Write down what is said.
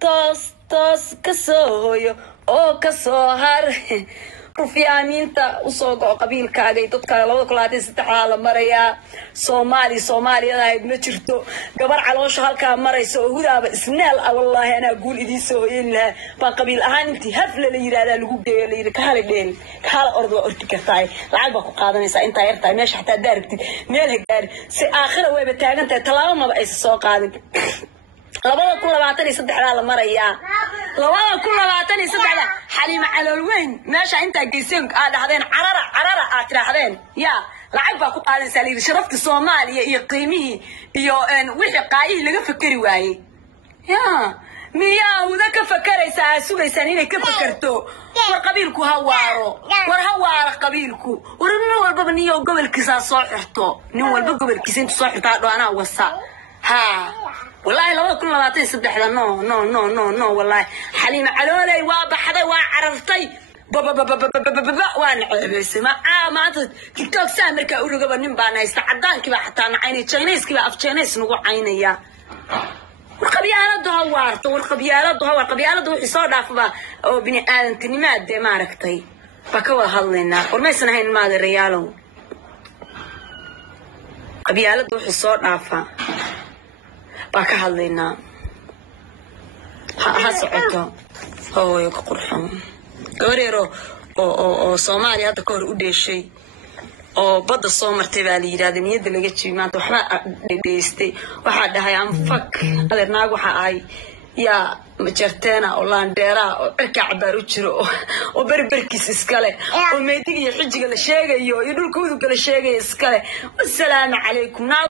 toos kasooyo oo kasoo har rufiyaaniinta usoo go qabiilkaaga dadka 2023 la maraya Soomaaliyada ay ma jirto gabar caloosho halka marayso oo hudaaba isnaal wallahi ana guul idin soo yeelna baan qabiil ahaan intii hafla la yiraahdo lagu geeyay ka halideen ka hal ordo orti kartay lacag ba ku qaadanaysa inta yartay meesha xataa daaragtid meel gaar si aakhira way bataagantahay talaabo ma ay soo qaadin 2023 la maraya 2023 حليمة على الوين ماشي أنت جيسين هذين عررة أتراحين يا لعب بقى قال سالي شرفت الصومالي يقيمه إن وحي قايه اللي فكري واي يا ميا وذاك فكر يساسو يسانين كيف فكرتو ورقبيلكو هوارو ورهوار قبيلكو ورنو البابنية وقبل كيسان صحرتو نو البقبل كيسين صحرتو أنا وصا ها والله لو كل ما تصدق هذا نو والله حليمة علولي وابحذي وعرفتي وانا بسمع ما انت تيك توك سامر كاورو غبا نيمبانا استعدان كبا حتى عيني تشاينيس كبا اف تشاينيس نغو عينيا والقبيالة هوارتو والقبيالة وحي سو دافبا او بني ادمتنيماد دي ما aragtay bakawa hadlayna warmaysan hayn maad reeyalo qabiyalada wixii soo dhaafa baka hadlayna ha socoto hooyo ka qurxan gawareero oo Soomaaliya hadda ka hor u dheeshay oo badda soo martay baa la yiraahday niyada laga jibay maanta waxba dheeystay waxa dhahay am fak adeernaag waxa ay ya majarteena oo laandeera oo cirka cabaar u jiro oo berberkiis iskale oo meediga iyo xijiga la sheegayo iyo dhulkoodu kala sheegayo iskale wassalaamu calaykum